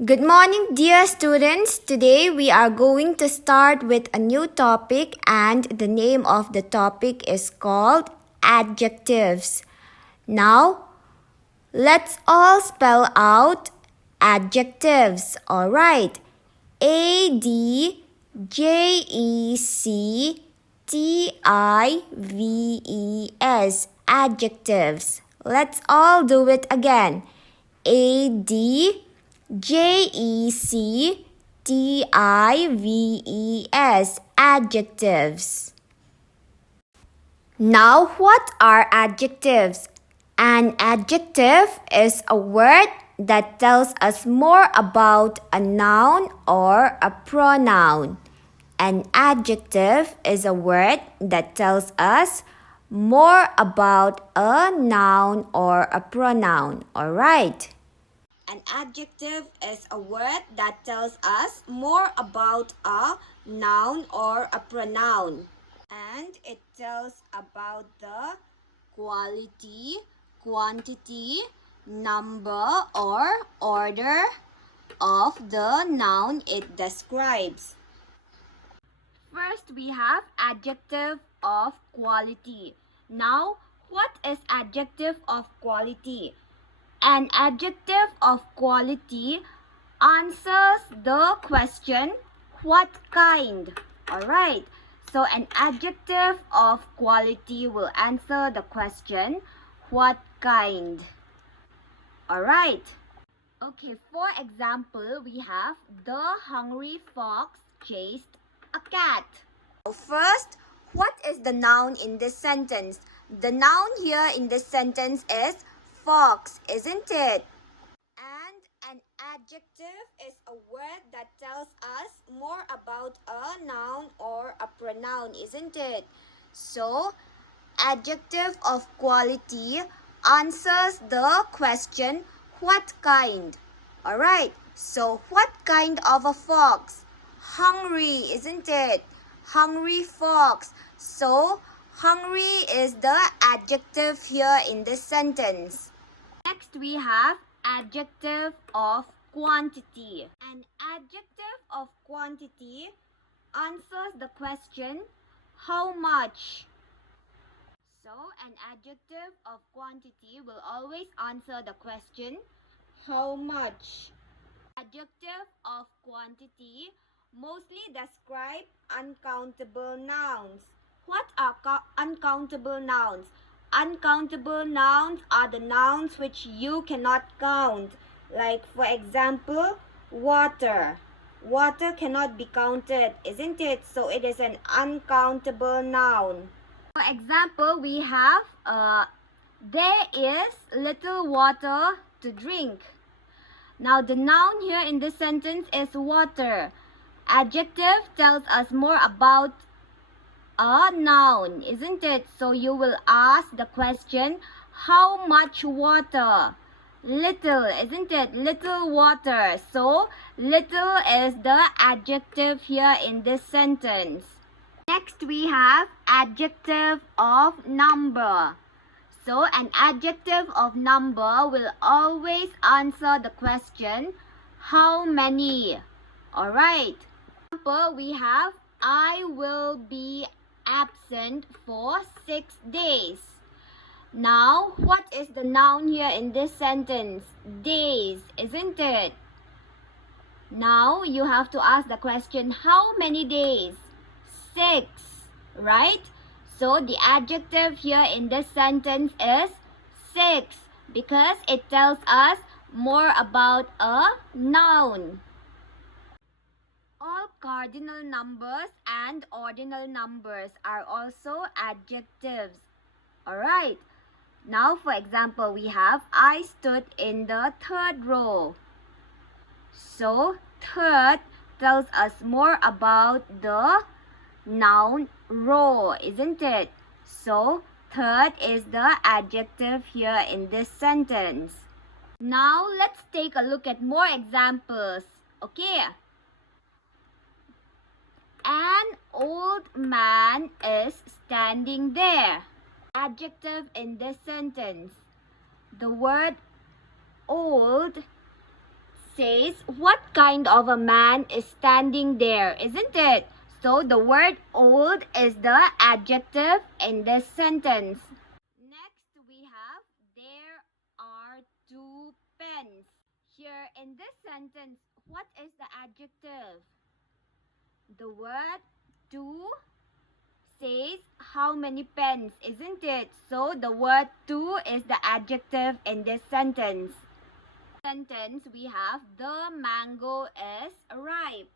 Good morning, dear students. Today we are going to start with a new topic, and the name of the topic is called adjectives. Now, let's all spell out adjectives. All right. Adjectives. Adjectives. Let's all do it again. Adjectives. Adjectives. Now, what are adjectives? An adjective is a word that tells us more about a noun or a pronoun. An adjective is a word that tells us more about a noun or a pronoun. Alright. An adjective is a word that tells us more about a noun or a pronoun. And it tells about the quality, quantity, number, or order of the noun it describes. First, we have adjective of quality. Now, what is adjective of quality? An adjective of quality answers the question, what kind? Alright, so an adjective of quality will answer the question, what kind? Alright. Okay, for example, we have the hungry fox chased a cat. First, what is the noun in this sentence? The noun here in this sentence is fox, isn't it? And an adjective is a word that tells us more about a noun or a pronoun, isn't it? So, adjective of quality answers the question, what kind? Alright, so what kind of a fox? Hungry, isn't it? Hungry fox. So, hungry is the adjective here in this sentence. Next, we have adjective of quantity. An adjective of quantity answers the question, how much? So, an adjective of quantity will always answer the question, how much? Adjective of quantity mostly describe uncountable nouns. What are uncountable nouns? Uncountable nouns are the nouns which you cannot count. Like, for example, water. Water cannot be counted, isn't it? So it is an uncountable noun. For example, we have there is little water to drink. Now the noun here in this sentence is water. Adjective tells us more about a noun, isn't it? So you will ask the question, how much water? Little, isn't it? Little water. So little is the adjective here in this sentence. Next, we have adjective of number. So, an adjective of number will always answer the question, how many? Alright. Example, we have, I will be absent for 6 days. Now, what is the noun here in this sentence? Days, isn't it? Now, you have to ask the question, how many days? 6, right? So the adjective here in this sentence is 6 because it tells us more about a noun. All cardinal numbers and ordinal numbers are also adjectives. Alright. Now for example, we have I stood in the third row. So third tells us more about the noun row, isn't it? So, third is the adjective here in this sentence. Now, let's take a look at more examples. Okay. An old man is standing there. Adjective in this sentence. The word old says what kind of a man is standing there, isn't it? So the word old is the adjective in this sentence. Next we have there are two pens. Here in this sentence, what is the adjective? The word two says how many pens, isn't it? So the word two is the adjective in this sentence. We have the mango is ripe.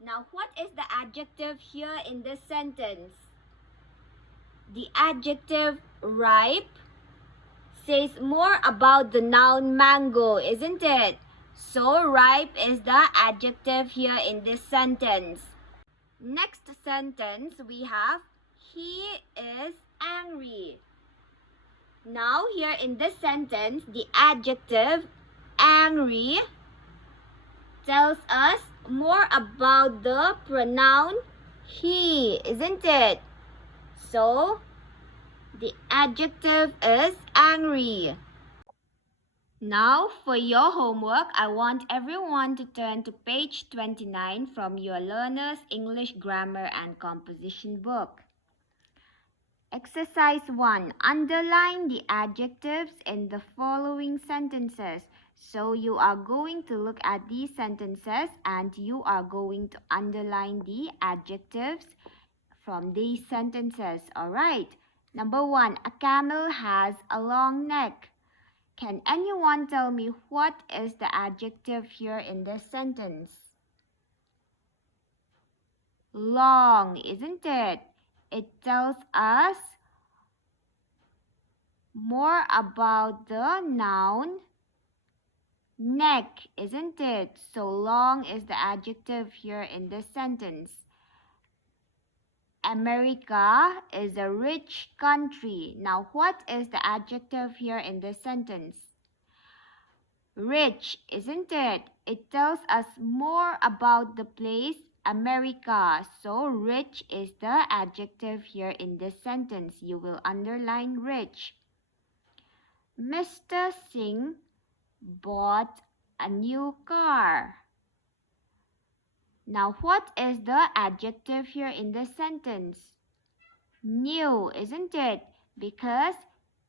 Now what is the adjective here in this sentence? The adjective ripe says more about the noun mango, isn't it? So ripe is the adjective here in this sentence. Next sentence we have he is angry. Now here in this sentence, the adjective angry tells us more about the pronoun he, isn't it? So the adjective is angry. Now for your homework, I want everyone to turn to page 29 from your Learner's English Grammar and Composition book. Exercise 1. Underline the adjectives in the following sentences. So you are going to look at these sentences and you are going to underline the adjectives from these sentences. Alright. Number 1. A camel has a long neck. Can anyone tell me what is the adjective here in this sentence? Long, isn't it? It tells us more about the noun neck, isn't it? So long is the adjective here in this sentence. America is a rich country. Now what is the adjective here in this sentence? Rich, isn't it? It tells us more about the place America. So rich is the adjective here in this sentence. You will underline rich. Mr. Singh bought a new car. Now what is the adjective here in this sentence? New, isn't it? Because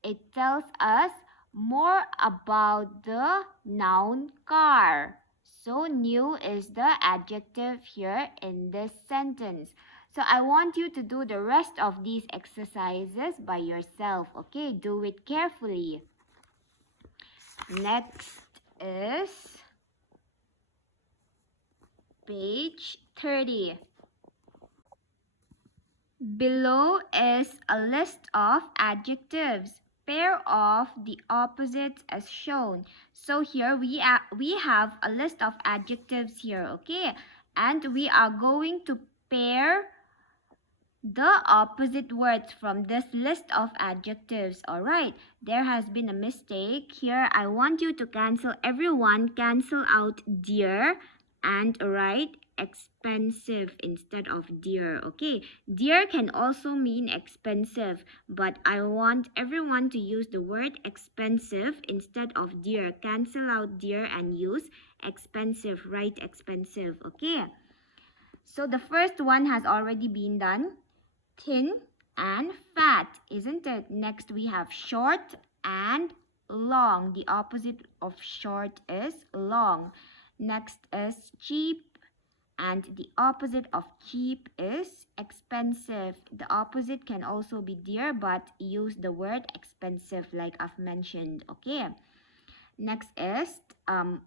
it tells us more about the noun car. So new is the adjective here in this sentence. So I want you to do the rest of these exercises by yourself. Okay, do it carefully. Next is page 30. Below is a list of adjectives. Pair of the opposites as shown. So here we have a list of adjectives here, okay? And we are going to pair the opposite words from this list of adjectives. Alright, there has been a mistake. Here I want you to cancel out dear and write expensive instead of dear. Okay, dear can also mean expensive, but I want everyone to use the word expensive instead of dear. Cancel out dear and use expensive. Write expensive. Okay, so the first one has already been done. Thin and fat, isn't it? Next we have short and long. The opposite of short is long. Next is cheap, and the opposite of cheap is expensive. The opposite can also be dear, but use the word expensive like I've mentioned. Okay, next is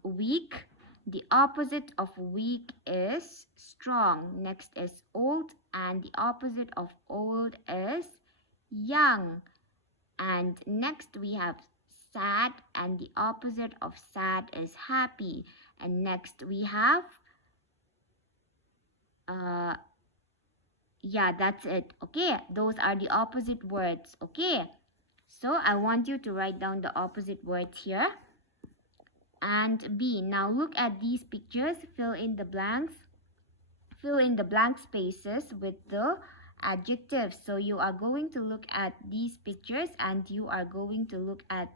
weak. The opposite of weak is strong. Next is old, and the opposite of old is young. And next we have sad, and the opposite of sad is happy. And next we have yeah, that's it. Okay, those are the opposite words. Okay, so I want you to write down the opposite words here. And B. Now look at these pictures. Fill in the blanks. Fill in the blank spaces with the adjectives. So you are going to look at these pictures and you are going to look at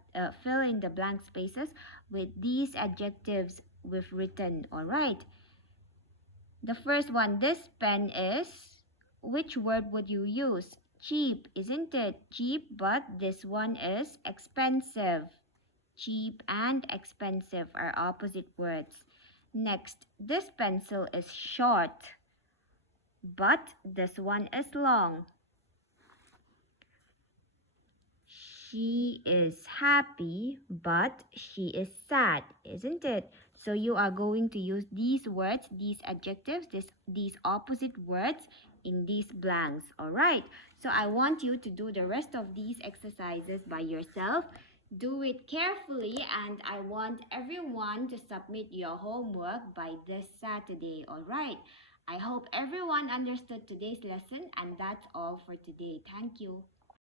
fill in the blank spaces with these adjectives we've written, alright? The first one, this pen is, which word would you use? Cheap, isn't it? Cheap, but this one is expensive. Cheap and expensive are opposite words. Next, this pencil is short, but this one is long. She is happy, but she is sad, isn't it? So you are going to use these words, these adjectives, these opposite words in these blanks, alright? So I want you to do the rest of these exercises by yourself. Do it carefully, and I want everyone to submit your homework by this Saturday, alright? I hope everyone understood today's lesson, and that's all for today. Thank you.